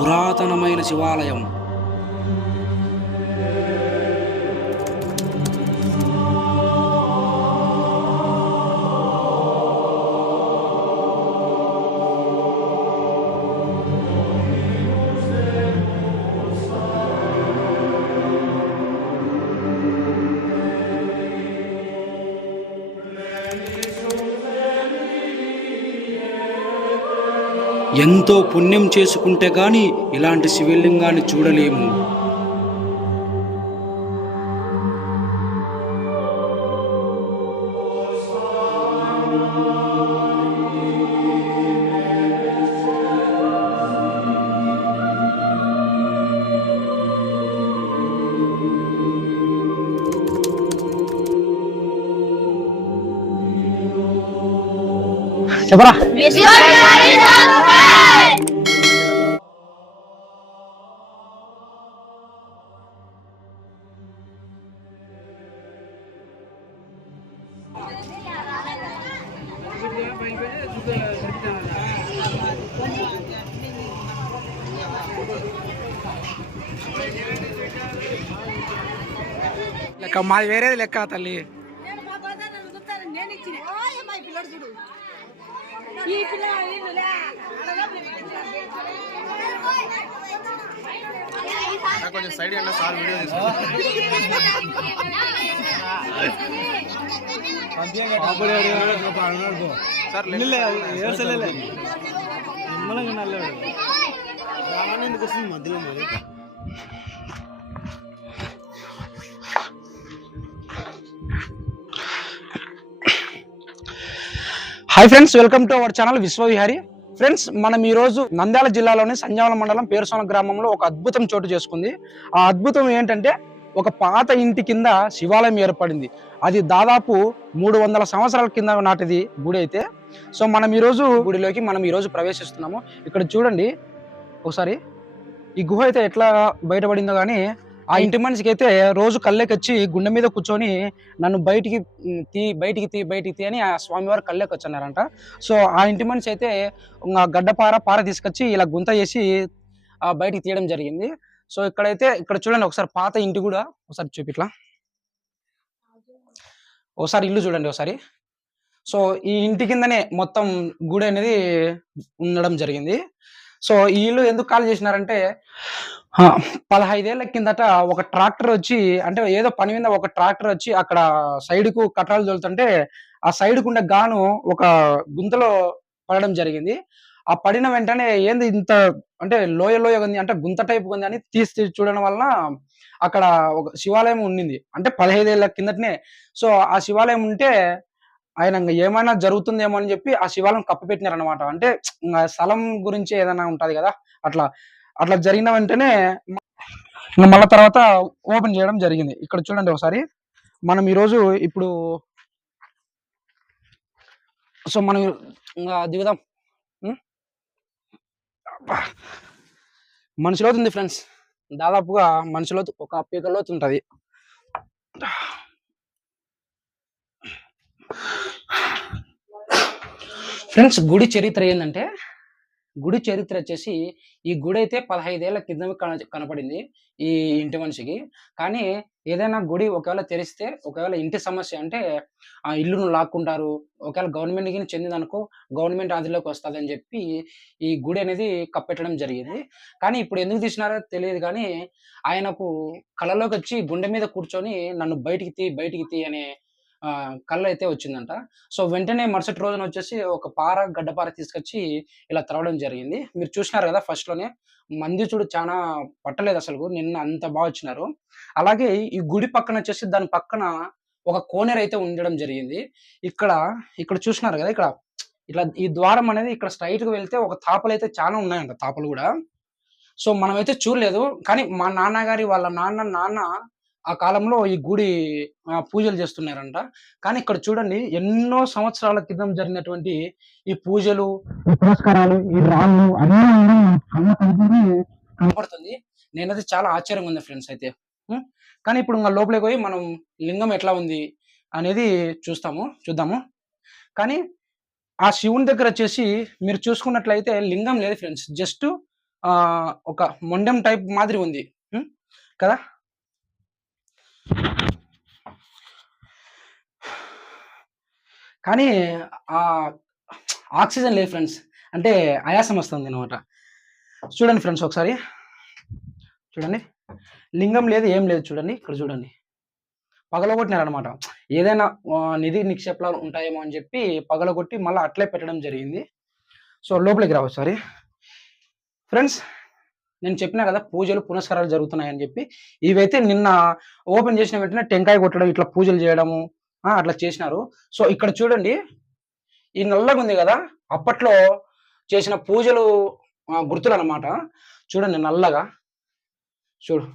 పురాతనమైన శివాలయం. ఎంతో పుణ్యం చేసుకుంటే గాని ఇలాంటి శివలింగాన్ని చూడలేము. చెప్పరా లెక్క మాది వేరేది లెక్క తల్లి. కొంచెం సైడ్ అన్న సార్ వీడియో మధ్యలో మరి. Hi friends, welcome to our channel Vishwavihari. Friends, మనం ఈ రోజు నంద్యాల జిల్లాలోని సంజావల మండలం పేరుసోన గ్రామంలో ఒక అద్భుతం చోటు చేసుకుంది. ఆ అద్భుతం ఏంటంటే ఒక పాత ఇంటి కింద శివాలయం ఏర్పడింది. అది దాదాపు 300 సంవత్సరాల కింద నాటిది గుడి అయితే. సో మనం ఈరోజు గుడిలోకి ప్రవేశిస్తున్నాము. ఇక్కడ చూడండి ఒకసారి ఈ గుహ అయితే ఎట్లా బయటపడిందో కానీ ఆ ఇంటి మనిషికి అయితే రోజు కళ్ళెకొచ్చి గుండె మీద కూర్చొని నన్ను బయటికి తీ అని ఆ స్వామివారు కళ్ళెకొచ్చి అన్నారంట. సో ఆ ఇంటి మనిషి అయితే పార తీసుకొచ్చి ఇలా గుంత చేసి బయటికి తీయడం జరిగింది. సో ఇక్కడ చూడండి ఒకసారి పాత ఇంటి కూడా ఒకసారి చూపిట్లా ఒకసారి ఇల్లు చూడండి ఒకసారి. సో ఈ ఇంటి కిందనే మొత్తం గుడి అనేది ఉండడం జరిగింది. సో ఈ ఇల్లు ఎందుకు ఖాళీ చేసినారంటే 15 ఏళ్ల కిందట ఒక ట్రాక్టర్ వచ్చి, అంటే ఏదో పని మీద ఒక ట్రాక్టర్ వచ్చి అక్కడ సైడ్ కు కట్టడాలు తోలుతుంటే ఆ సైడ్ కుండే గాను ఒక గుంతలో పడడం జరిగింది. ఆ పడిన వెంటనే ఏంది ఇంత అంటే లోయ ఉంది, అంటే గుంత టైప్ ఉంది అని తీసి చూడడం వలన అక్కడ ఒక శివాలయం ఉండింది. అంటే 15 ఏళ్ల కిందటనే. సో ఆ శివాలయం ఉంటే ఆయన ఏమైనా జరుగుతుందేమో అని చెప్పి ఆ శివాలయం కప్పిపెట్టినారనమాట. అంటే స్థలం గురించి ఏదైనా ఉంటది కదా, అట్లా జరిగిన వెంటనే మళ్ళా తర్వాత ఓపెన్ చేయడం జరిగింది. ఇక్కడ చూడండి ఒకసారి. మనం ఈరోజు ఇప్పుడు సో మనం దిగుదాం. మనిషిలోతు ఉంది ఫ్రెండ్స్, దాదాపుగా మనిషిలోతు ఒక పీకలోతు ఉంటది. ఫ్రెండ్స్, గుడి చరిత్ర ఏంటంటే, గుడి చరిత్ర వచ్చేసి ఈ గుడి అయితే 15 ఏళ్ల కింద కనపడింది ఈ ఇంటి మనిషికి. కానీ ఏదైనా గుడి ఒకవేళ తెరిస్తే, ఒకవేళ ఇంటి సమస్య అంటే ఆ ఇల్లును లాక్కుంటారు, ఒకవేళ గవర్నమెంట్కి చెందిందనుకో గవర్నమెంట్ ఆదిలోకి వస్తుంది అని చెప్పి ఈ గుడి అనేది కప్పెట్టడం జరిగింది. కానీ ఇప్పుడు ఎందుకు తీసినారో తెలియదు, కానీ ఆయనకు కళలోకి వచ్చి గుండె మీద కూర్చొని నన్ను బయటికి తీ అనే కళ్ళ అయితే వచ్చిందంట. సో వెంటనే మరుసటి రోజున వచ్చేసి ఒక గడ్డపార తీసుకొచ్చి ఇలా తరవడం జరిగింది. మీరు చూసినారు కదా ఫస్ట్ లోనే, మంది చూడు చాలా పట్టలేదు అసలు, నిన్న అంత బాగా వచ్చినారు. అలాగే ఈ గుడి పక్కన వచ్చేసి దాని పక్కన ఒక కోనేరు అయితే ఉండడం జరిగింది. ఇక్కడ చూసినారు కదా, ఇట్లా ఈ ద్వారం అనేది ఇక్కడ స్ట్రైట్ గా వెళ్తే ఒక తాపలు అయితే చాలా ఉన్నాయంట, తాపలు కూడా. సో మనమైతే చూడలేదు, కానీ మా నాన్నగారి వాళ్ళ నాన్న ఆ కాలంలో ఈ గుడి పూజలు చేస్తున్నారంట. కానీ ఇక్కడ చూడండి ఎన్నో సంవత్సరాల క్రితం జరిగినటువంటి ఈ పూజలు, ఈ పురస్కారాలు, ఈ రాళ్ళు అన్నీ కనపడుతుంది. నేనైతే చాలా ఆశ్చర్యంగా ఉంది ఫ్రెండ్స్ అయితే. కానీ ఇప్పుడు లోపలికి పోయి మనం లింగం ఎట్లా ఉంది అనేది చూద్దాము. కానీ ఆ శివుని దగ్గర వచ్చేసి మీరు చూసుకున్నట్లయితే లింగం లేదు ఫ్రెండ్స్, జస్ట్ ఒక మొండెం టైప్ మాదిరి ఉంది కదా. కానీ ఆ ఆక్సిజన్ లేదు ఫ్రెండ్స్, అంటే ఆయాసం వస్తుంది అనమాట. చూడండి ఫ్రెండ్స్ ఒకసారి చూడండి, లింగం లేదు ఏం లేదు, చూడండి ఇక్కడ చూడండి, పగలగొట్టినారనమాట. ఏదైనా నిధి నిక్షేపాలు ఉంటాయేమో అని చెప్పి పగలగొట్టి మళ్ళీ అట్లే పెట్టడం జరిగింది. సో లోపలికి రా ఒకసారి ఫ్రెండ్స్. నేను చెప్పినా కదా పూజలు పునస్కారాలు జరుగుతున్నాయని చెప్పి, ఇవైతే నిన్న ఓపెన్ చేసిన వెంటనే టెంకాయ కొట్టడం, ఇట్లా పూజలు చేయడము అట్లా చేసినారు. సో ఇక్కడ చూడండి, ఈ నల్లగా ఉంది కదా, అప్పట్లో చేసిన పూజలు గుర్తులు అనమాట. చూడండి నల్లగా, చూడు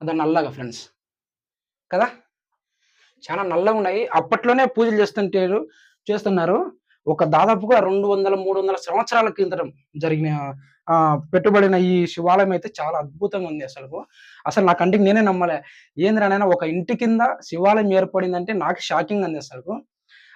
అదే నల్లగా ఫ్రెండ్స్ కదా, చాలా నల్లగా ఉన్నాయి. అప్పట్లోనే పూజలు చేస్తున్నారు. ఒక దాదాపుగా 200-300 సంవత్సరాల క్రితం జరిగిన పెట్టుబడిన ఈ శివాలయం అయితే చాలా అద్భుతంగా ఉంది. అసలు నా కంటికి నేనే నమ్మలే. ఏంద్రనైనా ఒక ఇంటి కింద శివాలయం ఏర్పడిందంటే నాకు షాకింగ్ అంది అసలు.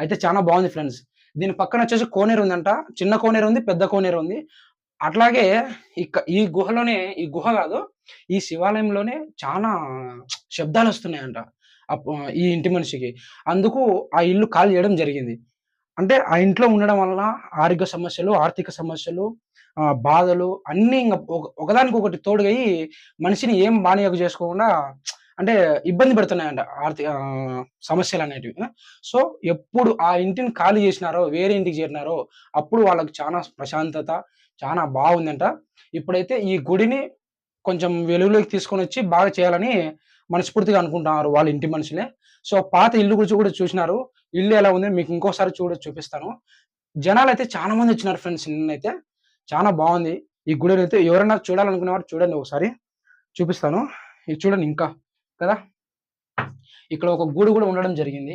అయితే చాలా బాగుంది ఫ్రెండ్స్. దీని పక్కన వచ్చేసి కోనేరు ఉందంట, చిన్న కోనేరు ఉంది, పెద్ద కోనేరు ఉంది. అట్లాగే ఈ గుహలోనే, ఈ గుహ కాదు, ఈ శివాలయంలోనే చాలా శబ్దాలు వస్తున్నాయంట ఈ ఇంటి మనిషికి. అందుకు ఆ ఇల్లు ఖాళీ చేయడం జరిగింది. అంటే ఆ ఇంట్లో ఉండడం వల్ల ఆరోగ్య సమస్యలు, ఆర్థిక సమస్యలు, బాధలు అన్నీ ఇంకా ఒకదానికి ఒకటి తోడుగయి మనిషిని ఏం బానియకు చేసుకోకుండా అంటే ఇబ్బంది పెడుతున్నాయంట ఆర్థిక సమస్యలు అనేటివి. సో ఎప్పుడు ఆ ఇంటిని ఖాళీ చేసినారో, వేరే ఇంటికి చేరినారో అప్పుడు వాళ్ళకి చాలా ప్రశాంతత, చాలా బాగుందంట. ఇప్పుడైతే ఈ గుడిని కొంచెం వెలుగులోకి తీసుకొని వచ్చి బాగా చేయాలని మనస్ఫూర్తిగా అనుకుంటున్నారు వాళ్ళ ఇంటి మనుషులే. సో పాత ఇల్లు గురించి కూడా చూసినారు. ఇల్లు ఎలా ఉంది మీకు ఇంకోసారి చూపిస్తాను. జనాలు అయితే చాలా మంది వచ్చినారు ఫ్రెండ్స్, నిన్నైతే చాలా బాగుంది ఈ గుడిని. అయితే ఎవరైనా చూడాలనుకునేవారు చూడండి, ఒకసారి చూపిస్తాను. ఇది చూడండి ఇంకా కదా, ఇక్కడ ఒక గూడు కూడా ఉండడం జరిగింది.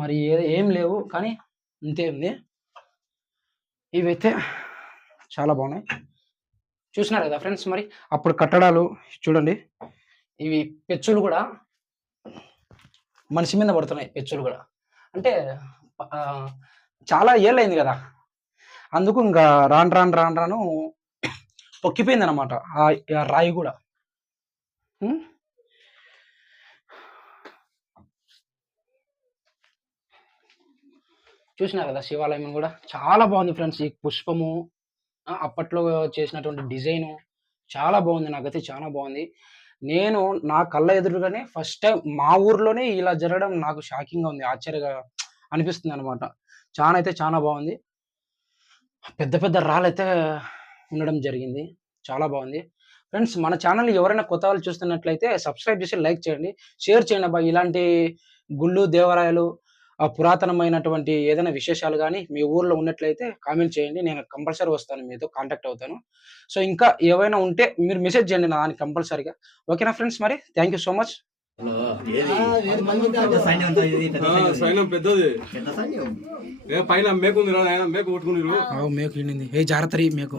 మరి ఏం లేవు కానీ ఇంతే ఉంది. ఇవైతే చాలా బాగున్నాయి, చూసినారు కదా ఫ్రెండ్స్. మరి అప్పుడు కట్టడాలు చూడండి, ఇవి పెచ్చులు కూడా మనిషి మీద పడుతున్నాయి. పెచ్చులు కూడా అంటే చాలా ఏళ్ళైంది కదా, అందుకు ఇంకా రాను పొక్కిపోయింది అనమాట ఆ రాయి కూడా. చూసినారు కదా శివాలయం కూడా చాలా బాగుంది ఫ్రెండ్స్. ఈ పుష్పము అప్పట్లో చేసినటువంటి డిజైను చాలా బాగుంది, నాకైతే చాలా బాగుంది. నేను నా కళ్ళ ఎదురుగానే ఫస్ట్ టైం మా ఊర్లోనే ఇలా జరగడం నాకు షాకింగ్గా ఉంది, ఆశ్చర్యంగా అనిపిస్తుంది అనమాట. చాలా అయితే చాలా బాగుంది. పెద్ద పెద్ద రాళ్ళైతే ఉండడం జరిగింది, చాలా బాగుంది ఫ్రెండ్స్. మన ఛానల్ ఎవరైనా కొత్త వాళ్ళు చూస్తున్నట్లయితే సబ్స్క్రైబ్ చేసి లైక్ చేయండి, షేర్ చేయండి అబ్బా. ఇలాంటి గుళ్ళు, దేవాలయాలు, పురాతనమైనటువంటి ఏదైనా విశేషాలు కానీ మీ ఊర్లో ఉన్నట్లయితే కామెంట్ చేయండి, నేను కంపల్సరీ వస్తాను, మీతో కాంటాక్ట్ అవుతాను. సో ఇంకా ఏవైనా ఉంటే మీరు మెసేజ్ చేయండి నా దానికి కంపల్సరీగా. ఓకేనా ఫ్రెండ్స్, మరి థ్యాంక్ యూ సో మచ్. సైన్యం పెద్దది, పైన మేకు ఉంది, మేకు కొట్టుకుని మేకు ఏ జాగ్రత్త మేకు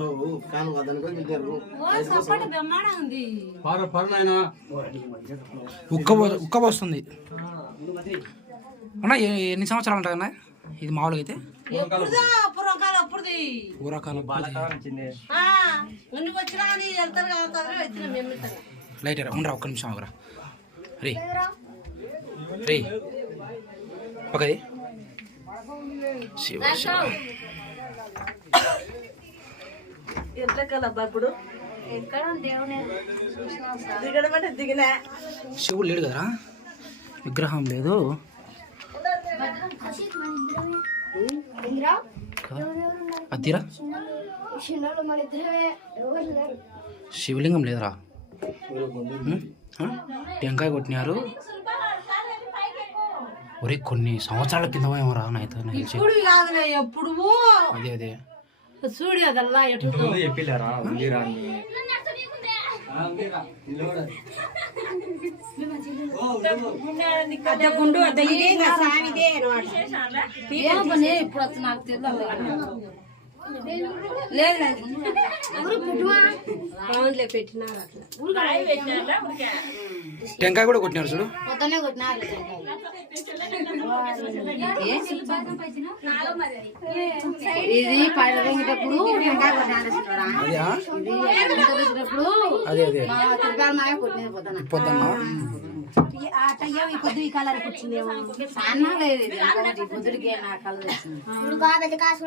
ఉక్క వస్తుంది అన్న. ఎన్ని సంవత్సరాలు ఉంటాయన్న ఇది మామూలుగా అయితే? లైట్ ఉండరా ఒక్క నిమిషం ఆగరా. రే రే పక్కది శివ శివుడు లేడు కదరా, విగ్రహం లేదు. అద్దిరా శివలింగం లేదురా, టెంకాయ కొట్టినారు. ఒరే కొన్ని సంవత్సరాల కింద ఏమోరా నాయతో అదే అదే చెప్పిల్లారా టెంకాయ కూడా కొట్టినారు చూడు. ఇది పడేటప్పుడు అదే అదే పొద్దున్న పొద్దు ఈ కలర్ వచ్చిందేమో అన్నా లేదు ఇది పొద్దుడికి నా కలర్ వచ్చింది ఇప్పుడు కాదండి కాసు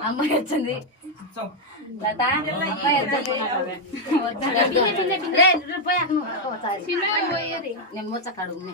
అమ్మాయి వచ్చింది నేను మూచ కడుగు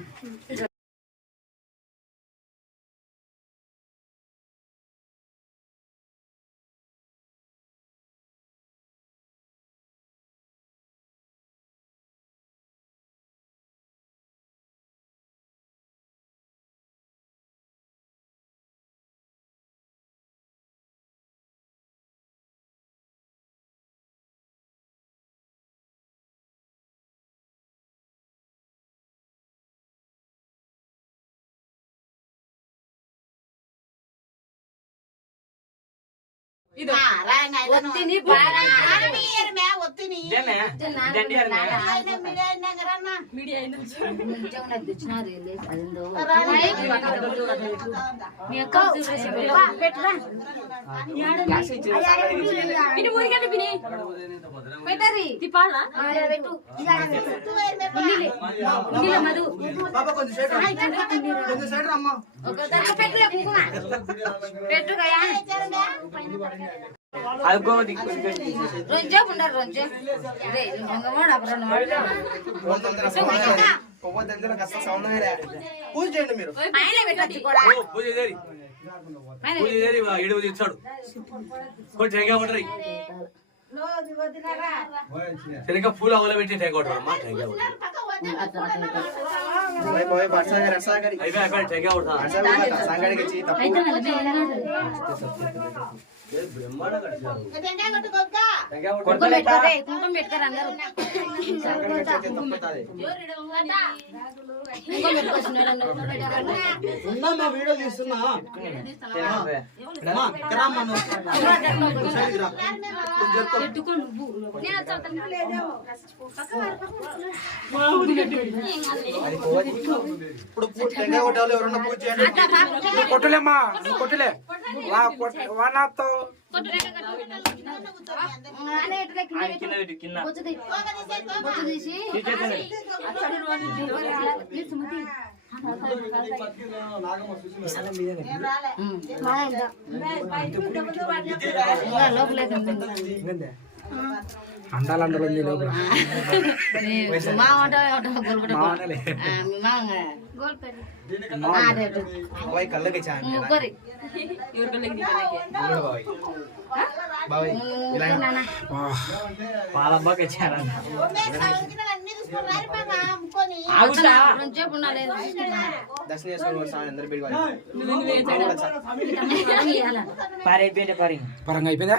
పూజ చేయండి మీరు. ఇచ్చాడు తెగ పూలు అవల పెట్టి తెగొట్టమ్మా వీడియో తీస్తున్నా ఇప్పుడు టెంకాయ కొట్టాలి ఎవరన్నా పూజ చేయండి. కొట్టులేమ్మా కొట్టులే వానాతో అండాలండలు ఉంది లోపల కళ్ళకి పాలబ్బాకి ఇచ్చారన్న పరంగా అయిపోయిందా